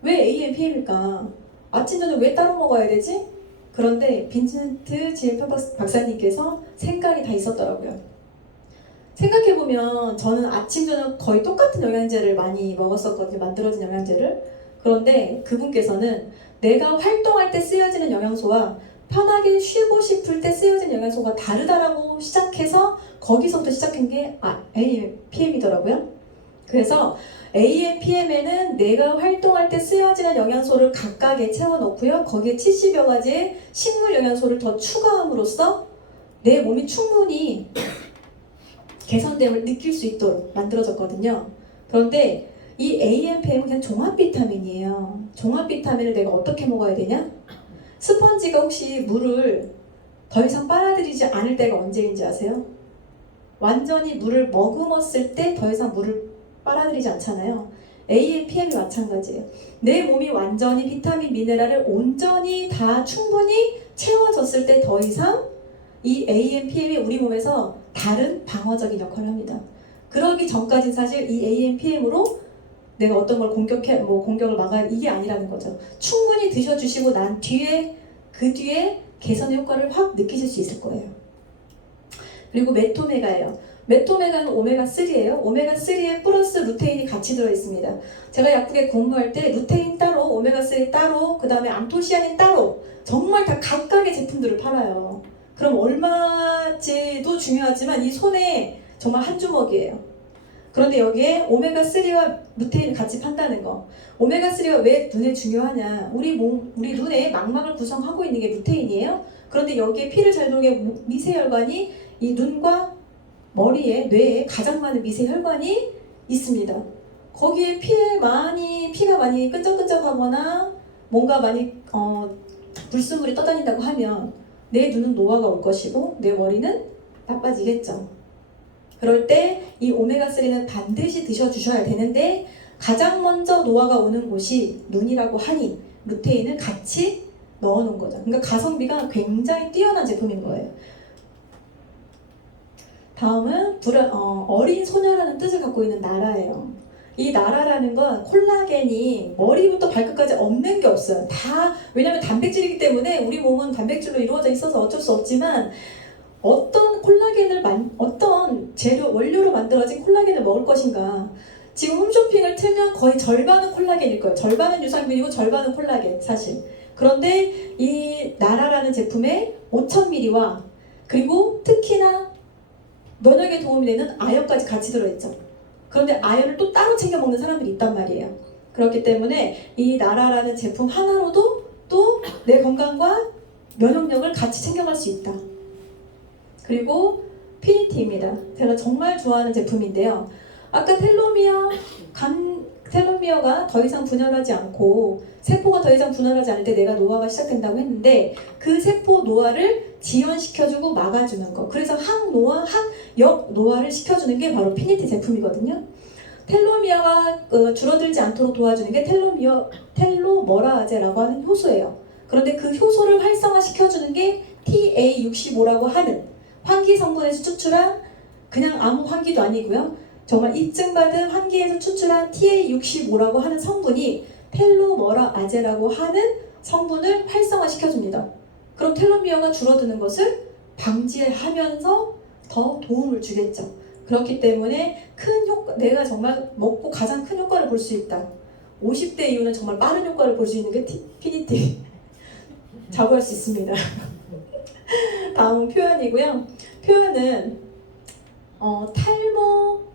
왜 AMPM일까? 아침 저녁 왜 따로 먹어야 되지? 그런데 빈센트 GF 박사님께서 생각이 다 있었더라고요. 생각해보면 저는 아침 저녁 거의 똑같은 영양제를 많이 먹었었거든요. 만들어진 영양제를. 그런데 그분께서는 내가 활동할 때 쓰여지는 영양소와 편하게 쉬고 싶을 때 쓰여진 영양소가 다르다라고 시작해서 거기서부터 시작한 게 AMPM이더라고요. 그래서 AMPM에는 내가 활동할 때 쓰여지는 영양소를 각각에 채워놓고요. 거기에 70여 가지의 식물 영양소를 더 추가함으로써 내 몸이 충분히 개선됨을 느낄 수 있도록 만들어졌거든요. 그런데 이 AMPM은 그냥 종합 비타민이에요. 종합 비타민을 내가 어떻게 먹어야 되냐? 스펀지가 혹시 물을 더 이상 빨아들이지 않을 때가 언제인지 아세요? 완전히 물을 머금었을 때 더 이상 물을 빨아들이지 않잖아요. AMPM이 마찬가지예요. 내 몸이 완전히 비타민, 미네랄을 온전히 다 충분히 채워졌을 때 더 이상 이 AMPM이 우리 몸에서 다른 방어적인 역할을 합니다. 그러기 전까지는 사실 이 AMPM으로 내가 어떤 걸 공격을 막아야, 이게 아니라는 거죠. 충분히 드셔주시고 난 뒤에, 그 뒤에 개선의 효과를 확 느끼실 수 있을 거예요. 그리고 메토메가예요. 메토메가는 오메가3예요. 오메가3에 플러스 루테인이 같이 들어있습니다. 제가 약국에 공부할 때 루테인 따로, 오메가3 따로, 그 다음에 안토시아닌 따로 정말 다 각각의 제품들을 팔아요. 그럼 얼마지도 중요하지만 이 손에 정말 한 주먹이에요. 그런데 여기에 오메가3와 루테인을 같이 판다는 거. 오메가3가 왜 눈에 중요하냐. 우리 눈의 망막을 구성하고 있는 게 루테인이에요. 그런데 여기에 피를 잘 돌게 미세혈관이 이 눈과 머리에, 뇌에 가장 많은 미세혈관이 있습니다. 거기에 피가 많이 끈적끈적하거나 뭔가 많이 불순물이 떠다닌다고 하면 내 눈은 노화가 올 것이고 내 머리는 나빠지겠죠. 그럴 때 이 오메가3는 반드시 드셔주셔야 되는데 가장 먼저 노화가 오는 곳이 눈이라고 하니 루테인을 같이 넣어놓은 거죠. 그러니까 가성비가 굉장히 뛰어난 제품인 거예요. 다음은 어린 소녀라는 뜻을 갖고 있는 나라예요. 이 나라라는 건 콜라겐이 머리부터 발끝까지 없는 게 없어요. 왜냐하면 단백질이기 때문에 우리 몸은 단백질로 이루어져 있어서 어쩔 수 없지만 어떤 원료로 만들어진 콜라겐을 먹을 것인가. 지금 홈쇼핑을 틀면 거의 절반은 콜라겐일 거예요. 절반은 유산균이고 절반은 콜라겐 사실. 그런데 이 나라라는 제품에 5000ml와 그리고 특히나 면역에 도움이 되는 아연까지 같이 들어있죠. 그런데 아연을 또 따로 챙겨 먹는 사람들이 있단 말이에요. 그렇기 때문에 이 나라라는 제품 하나로도 또 내 건강과 면역력을 같이 챙겨갈 수 있다. 그리고 피니티입니다. 제가 정말 좋아하는 제품인데요. 아까 텔로미어가 더 이상 분열하지 않고 세포가 더 이상 분열하지 않을 때 내가 노화가 시작된다고 했는데 그 세포 노화를 지연시켜주고 막아주는 거. 그래서 역노화를 시켜주는 게 바로 피니티 제품이거든요. 텔로미어가 줄어들지 않도록 도와주는 게 텔로머라아제라고 하는 효소예요. 그런데 그 효소를 활성화시켜주는 게 TA65라고 하는 환기 성분에서 추출한 그냥 아무 환기도 아니고요. 정말 입증받은 환기에서 추출한 TA65라고 하는 성분이 텔로머라아제라고 하는 성분을 활성화시켜줍니다. 그럼 텔로미어가 줄어드는 것을 방지하면서 더 도움을 주겠죠. 그렇기 때문에 내가 정말 먹고 가장 큰 효과를 볼 수 있다. 50대 이후는 정말 빠른 효과를 볼 수 있는 게 피니티. 자부할 수 있습니다. 다음 표현이고요. 표현은 탈모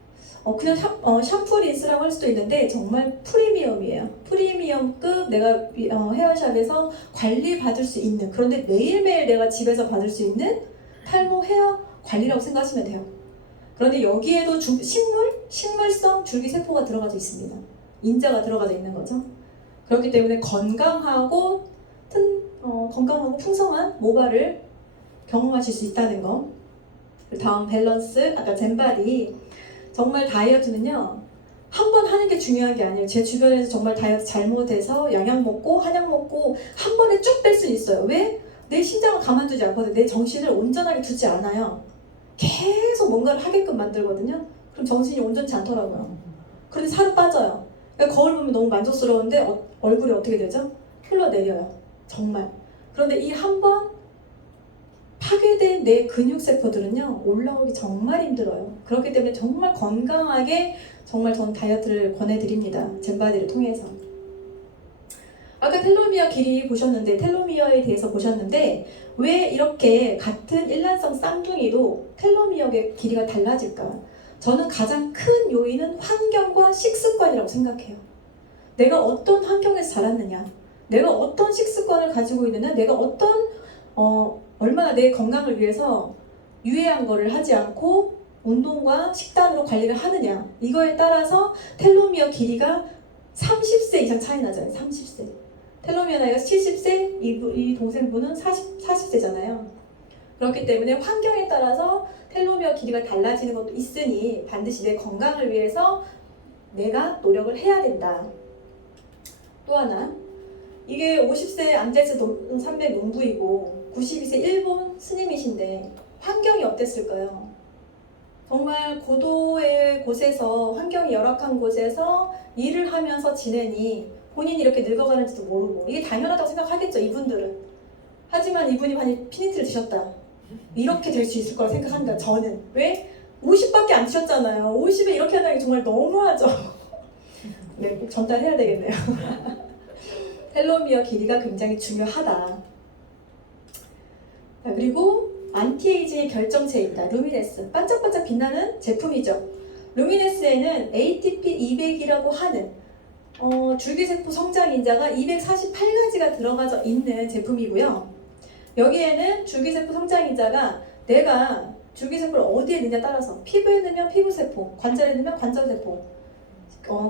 그냥 샴푸 린스라고 할 수도 있는데 정말 프리미엄이에요. 프리미엄급 내가 헤어샵에서 관리 받을 수 있는, 그런데 매일매일 내가 집에서 받을 수 있는 탈모 헤어 관리라고 생각하시면 돼요. 그런데 여기에도 식물성 줄기세포가 들어가져 있습니다. 인자가 들어가져 있는 거죠. 그렇기 때문에 건강하고 풍성한 모발을 경험하실 수 있다는 거. 다음 밸런스, 아까 젠바디. 정말 다이어트는요 한 번 하는 게 중요한 게 아니에요. 제 주변에서 정말 다이어트 잘못해서 양약 먹고 한약 먹고 한 번에 쭉 뺄 수는 있어요. 왜? 내 심장을 가만두지 않거든요. 내 정신을 온전하게 두지 않아요. 계속 뭔가를 하게끔 만들거든요. 그럼 정신이 온전치 않더라고요. 그런데 살은 빠져요. 그러니까 거울 보면 너무 만족스러운데 얼굴이 어떻게 되죠? 흘러내려요. 정말. 그런데 이 한 번 파괴된 내 근육세포들은요 올라오기 정말 힘들어요. 그렇기 때문에 정말 건강하게 정말 전 다이어트를 권해드립니다. 젠바디를 통해서. 아까 텔로미어 길이 보셨는데, 텔로미어에 대해서 보셨는데 왜 이렇게 같은 일란성 쌍둥이도 텔로미어의 길이가 달라질까? 저는 가장 큰 요인은 환경과 식습관이라고 생각해요. 내가 어떤 환경에서 자랐느냐, 내가 어떤 식습관을 가지고 있느냐, 내가 얼마나 내 건강을 위해서 유해한 거를 하지 않고 운동과 식단으로 관리를 하느냐, 이거에 따라서 텔로미어 길이가 30세 이상 차이 나잖아요. 30세. 텔로미어 나이가 70세, 이 동생분은 40세잖아요. 그렇기 때문에 환경에 따라서 텔로미어 길이가 달라지는 것도 있으니 반드시 내 건강을 위해서 내가 노력을 해야 된다. 또 하나, 이게 50세 암제스 산맥 농부이고 92세 일본 스님이신데 환경이 어땠을까요? 정말 고도의 곳에서, 환경이 열악한 곳에서 일을 하면서 지내니 본인이 이렇게 늙어가는지도 모르고, 이게 당연하다고 생각하겠죠, 이분들은. 하지만 이분이 만약 피니트를 드셨다. 이렇게 될 수 있을 거라 생각합니다. 저는. 왜? 50밖에 안 주셨잖아요. 50에 이렇게 하는 게 정말 너무하죠. 네, 꼭 전달해야 되겠네요. 텔로미어 길이가 굉장히 중요하다. 자, 그리고 안티에이징의 결정체입니다. 루미네스. 반짝반짝 빛나는 제품이죠. 루미네스에는 ATP200이라고 하는 줄기세포 성장인자가 248가지가 들어가져 있는 제품이고요. 여기에는 줄기세포 성장인자가 내가 줄기세포를 어디에 넣느냐 따라서 피부에 넣으면 피부세포, 관절에 넣으면 관절세포,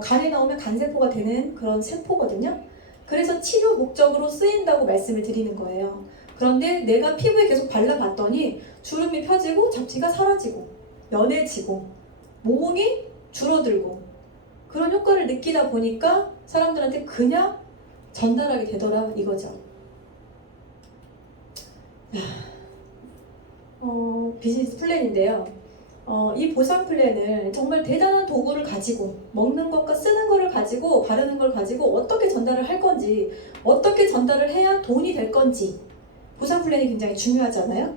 간에 넣으면 간세포가 되는 그런 세포거든요. 그래서 치료 목적으로 쓰인다고 말씀을 드리는 거예요. 그런데 내가 피부에 계속 발라봤더니 주름이 펴지고 잡티가 사라지고 연해지고 모공이 줄어들고 그런 효과를 느끼다 보니까 사람들한테 그냥 전달하게 되더라 이거죠. 비즈니스 플랜인데요. 이 보상 플랜을 정말 대단한 도구를 가지고 먹는 것과 쓰는 것을 가지고 바르는 걸 가지고 어떻게 전달을 할 건지 어떻게 전달을 해야 돈이 될 건지 보상 플랜이 굉장히 중요하잖아요.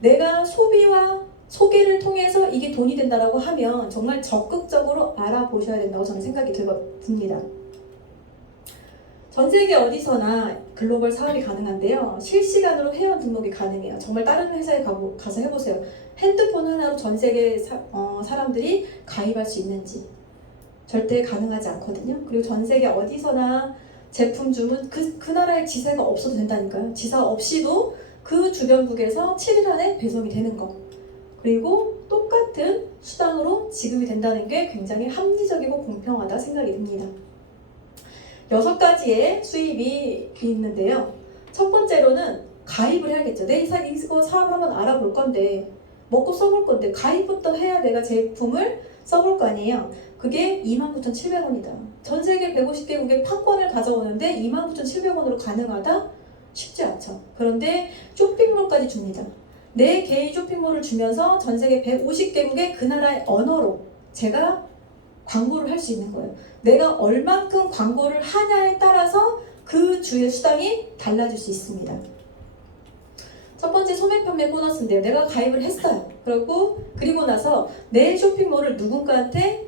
내가 소비와 소개를 통해서 이게 돈이 된다라고 하면 정말 적극적으로 알아보셔야 된다고 저는 생각이 듭니다. 전 세계 어디서나 글로벌 사업이 가능한데요. 실시간으로 회원 등록이 가능해요. 정말 다른 회사에 가서 해보세요. 핸드폰 하나로 전 세계 사람들이 가입할 수 있는지 절대 가능하지 않거든요. 그리고 전 세계 어디서나 제품 주문 그 나라의 지사가 없어도 된다니까요. 지사 없이도 그 주변국에서 7일 안에 배송이 되는 거. 그리고 똑같은 수당으로 지급이 된다는 게 굉장히 합리적이고 공평하다 생각이 듭니다. 6가지의 수입이 있는데요. 첫 번째로는 가입을 해야겠죠. 내 이거 사업을 한번 알아볼 건데 먹고 써볼 건데 가입부터 해야 내가 제품을 써볼 거 아니에요. 그게 29,700원이다. 전 세계 150개국의 판권을 가져오는데 29,700원으로 가능하다? 쉽지 않죠. 그런데 쇼핑몰까지 줍니다. 내 개인 쇼핑몰을 주면서 전 세계 150개국의 그 나라의 언어로 제가 광고를 할 수 있는 거예요. 내가 얼만큼 광고를 하냐에 따라서 그 주의 수당이 달라질 수 있습니다. 첫 번째 소매 판매 보너스인데요. 내가 가입을 했어요. 그리고 나서 내 쇼핑몰을 누군가한테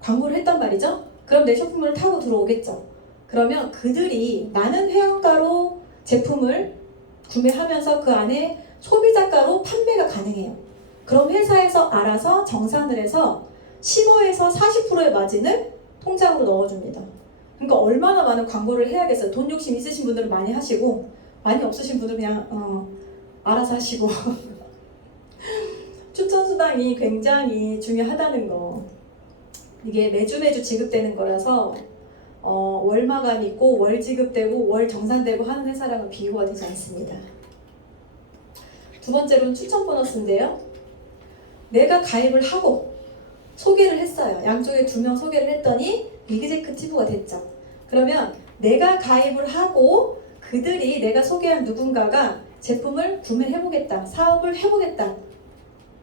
광고를 했단 말이죠. 그럼 내 쇼핑몰을 타고 들어오겠죠. 그러면 그들이 나는 회원가로 제품을 구매하면서 그 안에 소비자가로 판매가 가능해요. 그럼 회사에서 알아서 정산을 해서 15에서 40%의 마진을 통장으로 넣어줍니다. 그러니까 얼마나 많은 광고를 해야겠어요. 돈 욕심 있으신 분들은 많이 하시고 많이 없으신 분들은 그냥 알아서 하시고 추천수당이 굉장히 중요하다는 거. 이게 매주 지급되는 거라서 월마감 있고 월 지급되고 월 정산되고 하는 회사랑은 비교가 되지 않습니다. 두 번째로는 추천 보너스인데요. 내가 가입을 하고 소개를 했어요. 양쪽에 2명 소개를 했더니 이그제큐티브가 됐죠. 그러면 내가 가입을 하고 그들이 내가 소개한 누군가가 제품을 구매해보겠다, 사업을 해보겠다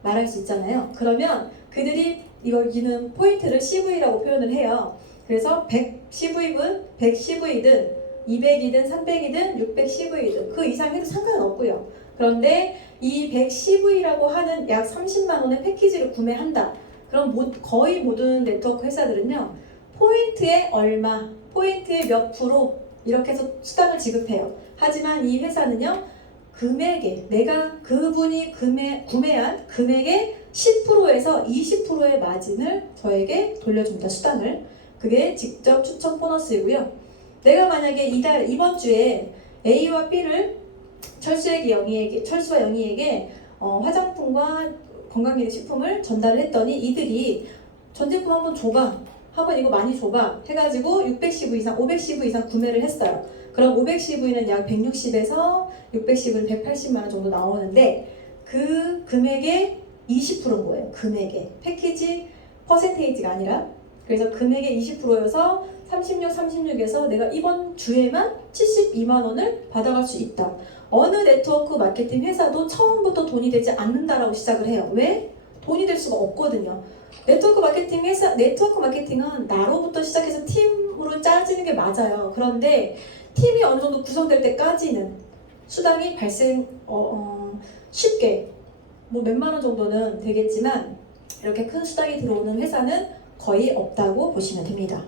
말할 수 있잖아요. 그러면 그들이 여기는 포인트를 CV라고 표현을 해요. 그래서 100CV든 100CV든 200이든 300이든 600CV든 그 이상 해도 상관없고요. 그런데 이 100CV라고 하는 약 30만 원의 패키지를 구매한다. 그럼 거의 모든 네트워크 회사들은요. 포인트에 얼마, 포인트에 몇 프로 이렇게 해서 수당을 지급해요. 하지만 이 회사는요. 금액에 내가 그분이 구매한 금액의 10%에서 20%의 마진을 저에게 돌려줍니다. 수당을. 그게 직접 추천 보너스이고요. 내가 만약에 이번 주에 A와 B를 철수와 영희에게 화장품과 건강기능식품을 전달을 했더니 이들이 전 제품 한번 줘봐. 한번 이거 많이 줘봐. 해가지고 610V 이상, 510V 이상 구매를 했어요. 그럼 510V는 약 160에서 610V는 180만원 정도 나오는데 그 금액의 20%인 거예요. 금액의. 패키지 퍼센테이지가 아니라. 그래서 금액의 20%여서 36에서 내가 이번 주에만 72만원을 받아갈 수 있다. 어느 네트워크 마케팅 회사도 처음부터 돈이 되지 않는다라고 시작을 해요. 왜? 돈이 될 수가 없거든요. 네트워크 마케팅은 나로부터 시작해서 팀으로 짜지는 게 맞아요. 그런데 팀이 어느 정도 구성될 때까지는 수당이 쉽게 뭐 몇만 원 정도는 되겠지만 이렇게 큰 수당이 들어오는 회사는 거의 없다고 보시면 됩니다.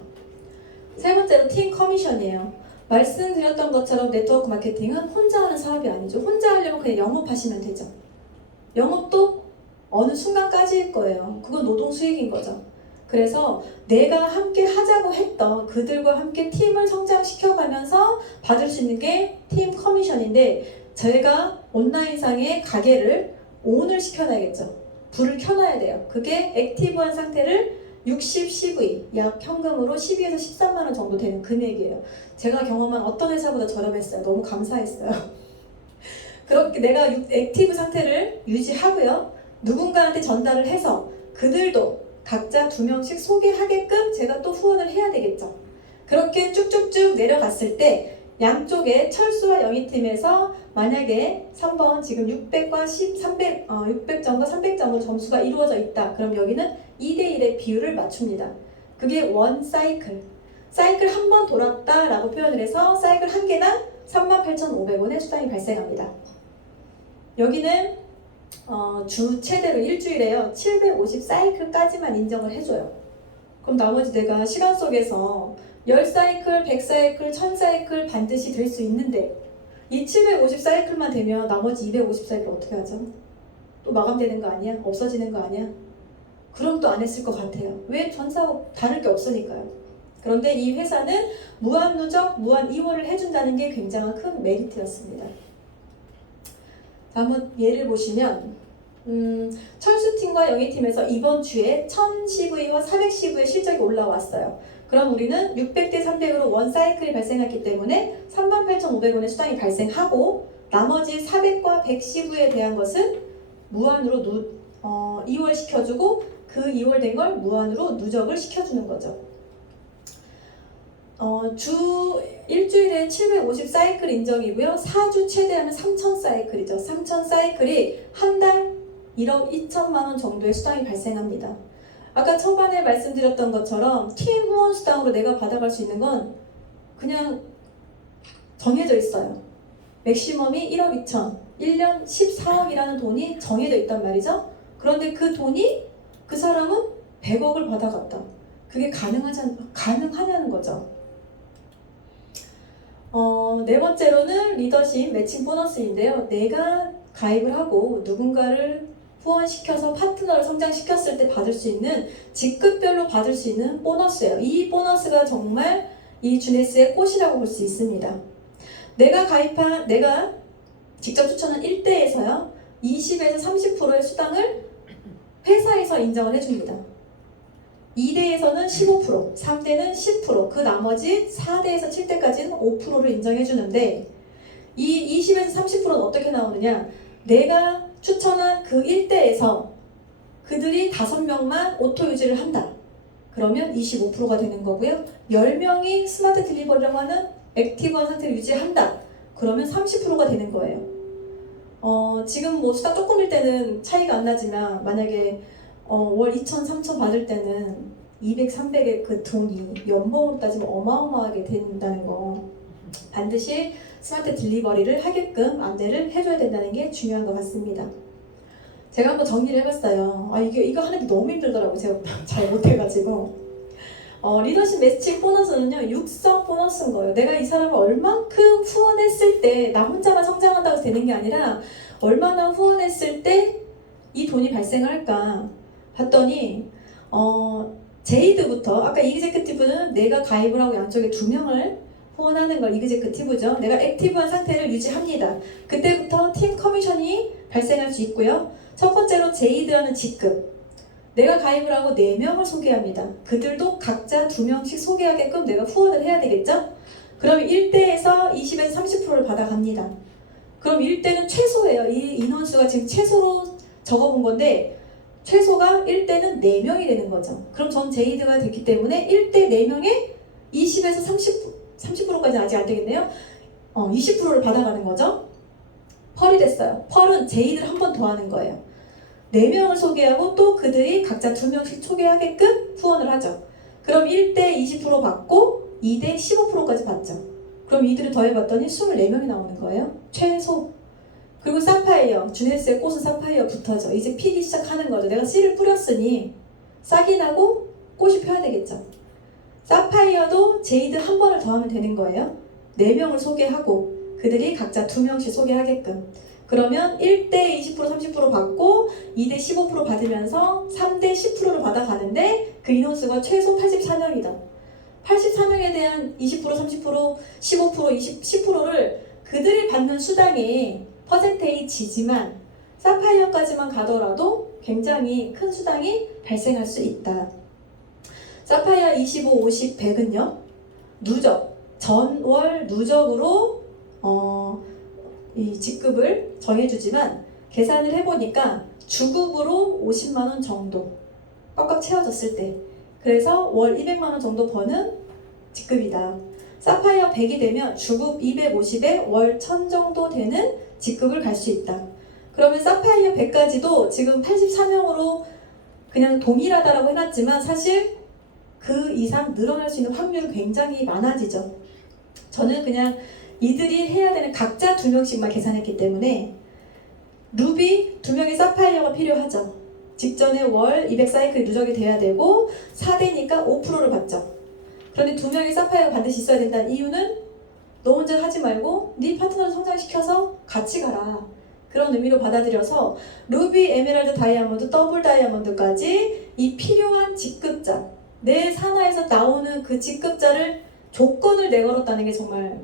세 번째로 팀 커미션이에요. 말씀드렸던 것처럼 네트워크 마케팅은 혼자 하는 사업이 아니죠. 혼자 하려면 그냥 영업하시면 되죠. 영업도 어느 순간까지일 거예요. 그건 노동 수익인 거죠. 그래서 내가 함께 하자고 했던 그들과 함께 팀을 성장시켜가면서 받을 수 있는 게 팀 커미션인데 저희가 온라인상의 가게를 ON을 시켜놔야겠죠. 불을 켜놔야 돼요. 그게 액티브한 상태를 60CV, 약 현금으로 12에서 13만 원 정도 되는 금액이에요. 제가 경험한 어떤 회사보다 저렴했어요. 너무 감사했어요. 그렇게 내가 액티브 상태를 유지하고요. 누군가한테 전달을 해서 그들도 각자 2명씩 소개하게끔 제가 또 후원을 해야 되겠죠. 그렇게 쭉쭉쭉 내려갔을 때 양쪽에 철수와 영희팀에서 만약에 3번 지금 600과 600점과 300점으로 점수가 이루어져 있다. 그럼 여기는 2대1의 비율을 맞춥니다. 그게 원 사이클. 사이클 한 번 돌았다 라고 표현을 해서 사이클 한 개당 38,500원의 수당이 발생합니다. 여기는 주 최대로 일주일에요. 750 사이클까지만 인정을 해줘요. 그럼 나머지 내가 시간 속에서 10사이클, 100사이클, 1000사이클 반드시 될 수 있는데 이 750 사이클만 되면 나머지 250 사이클 어떻게 하죠? 또 마감되는 거 아니야? 없어지는 거 아니야? 그럼 또 안 했을 것 같아요. 왜? 전 사업 다를 게 없으니까요. 그런데 이 회사는 무한 누적, 무한 이원을 해준다는 게 굉장한 큰 메리트였습니다. 자, 한번 예를 보시면 철수팀과 영희팀에서 이번 주에 1000CV와 400CV의 실적이 올라왔어요. 그럼 우리는 600대 300으로 원 사이클이 발생했기 때문에 38,500원의 수당이 발생하고 나머지 400과 100CV에 대한 것은 무한으로 이월시켜주고 그 이월된 걸 무한으로 누적을 시켜주는 거죠. 주 일주일에 750 사이클 인정이고요. 4주 최대하면 3000 사이클이죠. 3000 사이클이 한 달 1억 2천만 원 정도의 수당이 발생합니다. 아까 초반에 말씀드렸던 것처럼 팀 후원 수당으로 내가 받아갈 수 있는 건 그냥 정해져 있어요. 맥시멈이 1억 2천, 1년 14억이라는 돈이 정해져 있단 말이죠. 그런데 그 돈이 그 사람은 100억을 받아갔다. 그게 가능하냐는 거죠. 네 번째로는 리더십 매칭 보너스인데요. 내가 가입을 하고 누군가를 후원시켜서 파트너를 성장시켰을 때 받을 수 있는 직급별로 받을 수 있는 보너스예요. 이 보너스가 정말 이 주네스의 꽃이라고 볼 수 있습니다. 내가 직접 추천한 1대에서요. 20에서 30%의 수당을 회사에서 인정을 해줍니다. 2대에서는 15%, 3대는 10%, 그 나머지 4대에서 7대까지는 5%를 인정해주는데 이 20에서 30%는 어떻게 나오느냐? 내가 추천한 그 1대에서 그들이 5명만 오토 유지를 한다. 그러면 25%가 되는 거고요. 10명이 스마트 딜리버리라고 하는 액티브한 상태를 유지한다. 그러면 30%가 되는 거예요. 지금 뭐 수당 조금일 때는 차이가 안 나지만 만약에 월 2천, 3천 받을 때는 200, 300의 그 돈이 연봉으로 따지면 어마어마하게 된다는 거 반드시 스마트 딜리버리를 하게끔 안내를 해줘야 된다는 게 중요한 것 같습니다. 제가 한번 정리를 해봤어요. 이거 하는 게 너무 힘들더라고요. 제가 잘 못해가지고. 리더십 매칭 보너스는요, 육성 보너스인 거예요. 내가 이 사람을 얼만큼 후원했을 때, 나 혼자만 성장한다고 해서 되는 게 아니라, 얼마나 후원했을 때 이 돈이 발생할까 봤더니, 제이드부터, 아까 이그제크티브는 내가 가입을 하고 양쪽에 2명을 후원하는 걸 이그제크티브죠. 내가 액티브한 상태를 유지합니다. 그때부터 팀 커미션이 발생할 수 있고요. 첫 번째로 제이드라는 직급. 내가 가입을 하고 4명을 소개합니다. 그들도 각자 2명씩 소개하게끔 내가 후원을 해야 되겠죠? 그럼 1대에서 20에서 30%를 받아갑니다. 그럼 1대는 최소예요. 이 인원수가 지금 최소로 적어본 건데 최소가 1대는 4명이 되는 거죠. 그럼 전 제이드가 됐기 때문에 1대 4명에 20에서 30%까지는 아직 안 되겠네요. 20%를 받아가는 거죠. 펄이 됐어요. 펄은 제이드를 한 번 더 하는 거예요. 4명을 소개하고 또 그들이 각자 2명씩 소개하게끔 후원을 하죠. 그럼 1대 20% 받고 2대 15%까지 받죠. 그럼 이들을 더해봤더니 24명이 나오는 거예요. 최소. 그리고 사파이어, 주네스의 꽃은 사파이어 붙어져. 이제 피기 시작하는 거죠. 내가 씨를 뿌렸으니 싹이 나고 꽃이 펴야 되겠죠. 사파이어도 제이드 한 번을 더 하면 되는 거예요. 4명을 소개하고 그들이 각자 2명씩 소개하게끔. 그러면 1대 20% 30% 받고 2대 15% 받으면서 3대 10%를 받아가는데 그 인원수가 최소 84명이다. 84명에 대한 20% 30% 15% 10%를 그들이 받는 수당의 퍼센테이지지만 사파이어까지만 가더라도 굉장히 큰 수당이 발생할 수 있다. 사파이어 25, 50, 100은요 누적, 전월 누적으로 이 직급을 정해주지만 계산을 해보니까 주급으로 50만원 정도 꽉꽉 채워졌을 때, 그래서 월 200만원 정도 버는 직급이다. 사파이어 100이 되면 주급 250에 월 1000 정도 되는 직급을 갈 수 있다. 그러면 사파이어 100까지도 지금 84명으로 그냥 동일하다라고 해놨지만 사실 그 이상 늘어날 수 있는 확률이 굉장히 많아지죠. 저는 그냥 이들이 해야 되는 각자 2명씩만 계산했기 때문에 루비 2명의 사파이어가 필요하죠. 직전에 월 200사이클이 누적이 돼야 되고 4대니까 5%를 받죠. 그런데 2명의 사파이어가 반드시 있어야 된다는 이유는 너 혼자 하지 말고 네 파트너를 성장시켜서 같이 가라. 그런 의미로 받아들여서 루비, 에메랄드, 다이아몬드, 더블 다이아몬드까지 이 필요한 직급자, 내 산하에서 나오는 그 직급자를 조건을 내걸었다는 게 정말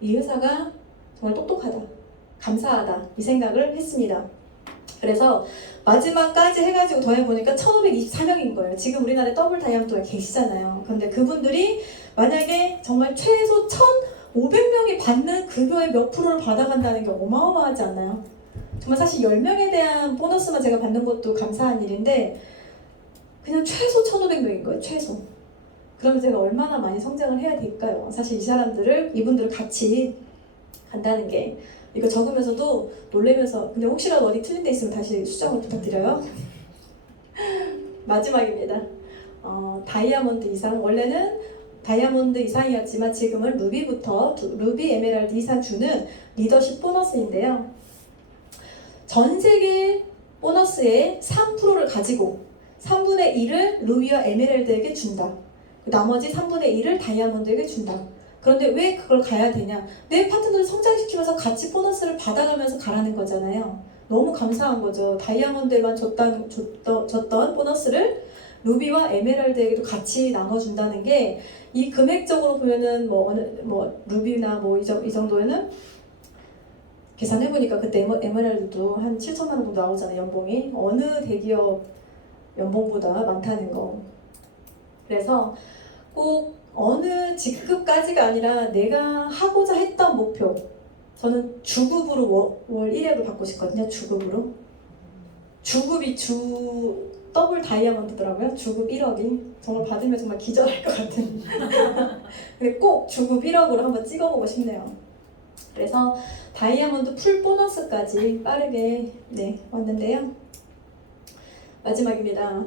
이 회사가 정말 똑똑하다, 감사하다 이 생각을 했습니다. 그래서 마지막까지 해가지고 더해보니까 1524명인 거예요. 지금 우리나라에 더블 다이아몬드가 계시잖아요. 그런데 그분들이 만약에 정말 최소 1500명이 받는 급여의 몇 프로를 받아간다는 게 어마어마하지 않나요? 정말 사실 10명에 대한 보너스만 제가 받는 것도 감사한 일인데 그냥 최소 1500명인 거예요. 최소. 그러면 제가 얼마나 많이 성장을 해야 될까요? 사실 이분들을 같이 간다는 게, 이거 적으면서도 놀래면서, 근데 혹시라도 어디 틀린 데 있으면 다시 수정을 부탁드려요. 마지막입니다. 다이아몬드 이상, 원래는 다이아몬드 이상이었지만 지금은 루비부터 루비, 에메랄드 이상 주는 리더십 보너스인데요. 전 세계 보너스의 3%를 가지고 3분의 1을 루비와 에메랄드에게 준다. 나머지 3분의 1을 다이아몬드에게 준다. 그런데 왜 그걸 가야 되냐? 내 파트너를 성장시키면서 같이 보너스를 받아가면서 가라는 거잖아요. 너무 감사한 거죠. 다이아몬드에만 줬던 보너스를 루비와 에메랄드에게도 같이 나눠준다는 게, 이 금액적으로 보면은 루비나 이 정도에는 계산해보니까 그때 에메랄드도 한 7천만 원 정도 나오잖아요. 연봉이 어느 대기업 연봉보다 많다는 거. 그래서 꼭 어느 직급까지가 아니라 내가 하고자 했던 목표, 저는 주급으로 월 1억을 받고 싶거든요. 주급으로. 주급이 더블 다이아몬드더라고요. 주급 1억이 정말 받으면 정말 기절할 것 같은. 근데 꼭 주급 1억으로 한번 찍어보고 싶네요. 그래서 다이아몬드 풀 보너스까지 빠르게 왔는데요. 마지막입니다.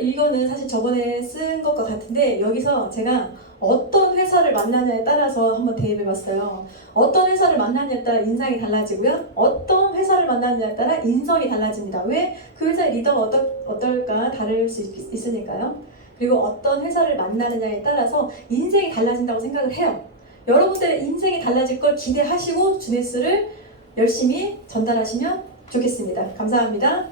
이거는 사실 저번에 쓴 것과 같은데 여기서 제가 어떤 회사를 만나냐에 따라서 한번 대입해봤어요. 어떤 회사를 만나냐에 따라 인상이 달라지고요. 어떤 회사를 만나냐에 따라 인성이 달라집니다. 왜? 그 회사의 리더가 어떨까 다를 수 있으니까요. 그리고 어떤 회사를 만나느냐에 따라서 인생이 달라진다고 생각을 해요. 여러분들의 인생이 달라질 걸 기대하시고 주네스를 열심히 전달하시면 좋겠습니다. 감사합니다.